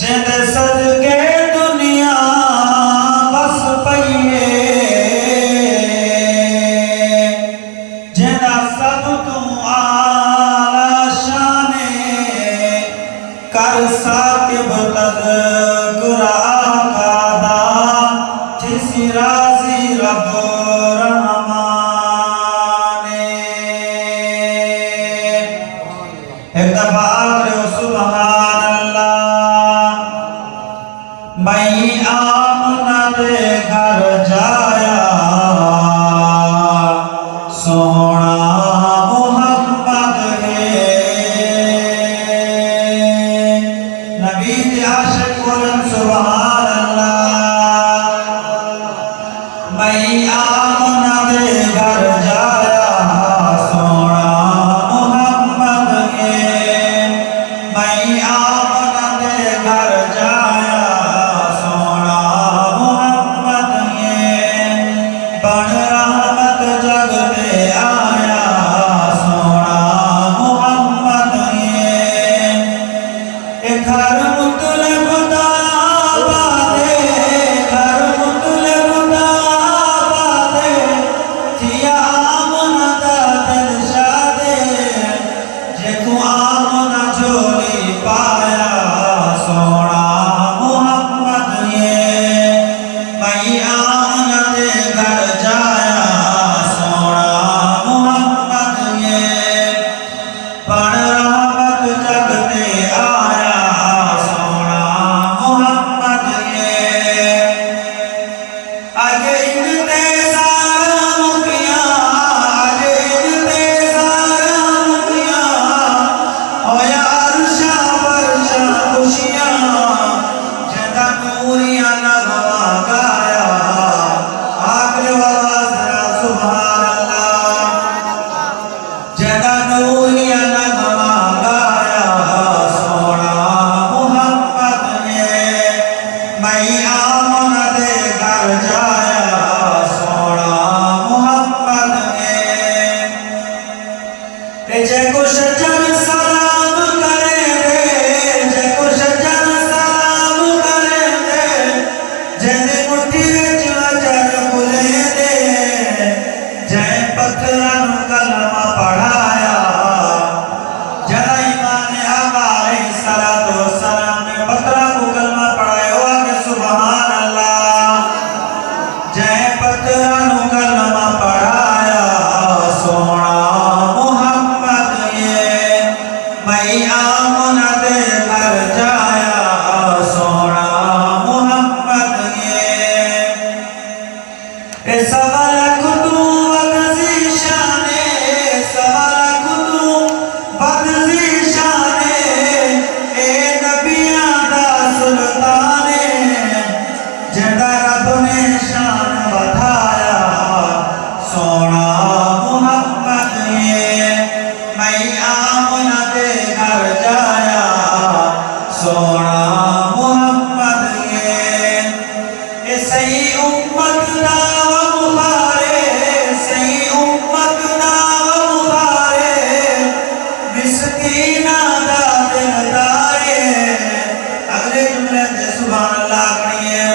जिंद सदके दुनिया बस पईए जिंदा सब तू आला शाने कर साकिब तज़कुरा कादा जिसी राज़ी रब रहमाने। एक दफा मई आमना दे घर जाया सोना मोहम्मद है नबी दे आशिक बोलन सुभान अल्लाह। मई आमना दे घर जाया सोना मोहम्मद है मई आमना दे घर जाया बन रहमत जग में आया सोना मोहम्मद ये घर मुतले खुदा बादे घर मुतले खुदा बादे जिया आमना दा दिल शादे जे तू आमना झोली पाया सोना मोहम्मद ये मई आमना दे घर जाया सोना मोहम्मद ये बन रहमत जग में आया सोना मोहम्मद ये आगे इनते सारा मुखिया आगे इनते सारा मुखिया होया अरशा फरशा खुशियां जिंदा नूरिया नगमा गाया आखिर आवाज़ जरा सुभान अल्लाह जिंदा नूरिया नगमा गाया सोना मोहम्मद ये मई आमना दे घर जाया सोना मोहम्मद ये जे कुछ जन सलाम करे दे जे कुछ जन सलाम करे दे जिंदे मुट्ठी विच अजर खुले दे जै पत्थरां नूं कलमा पढ़ाया जरा ईमान आका अलैहिस्सलातु वस्सलाम ने पत्थरां को कलमा पढ़ाया आगे सुभान अल्लाह जै पत्थरां नूं कलमा पढ़ाया सोना मोहम्मद ये मई आमना दे घर जाया सोना मोहम्मद ये सवाल खुदू बदजी शाने सवाल खुदू बदजी शाने ए नबियां दा सुल्ताने जिंदा रब ने शान बढ़ाया सोना मोहम्मद ये मई आमना दे घर जाया सोना मोहम्मद ये सही उम्मत दा बुखारे सही उम्मत दा बुखारे मिस्कीना दा दिलदारे अगले जुमले में सुभान अल्लाह पढ़िए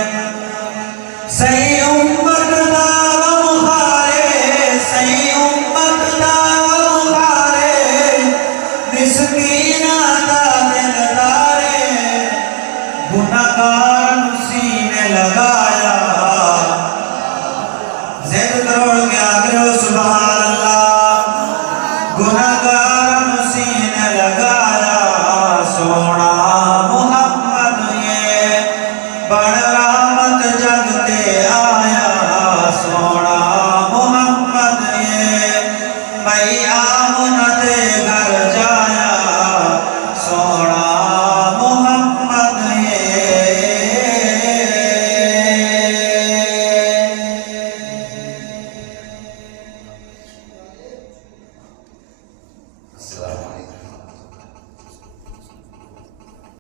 सही उम्मत दा बुखारे सही उम्मत दा बुखारे मिस्कीना दा दिलदारे गुनाहगार सीने लगाया जिद करोड़ के आगे सुभान अल्लाह गुनाह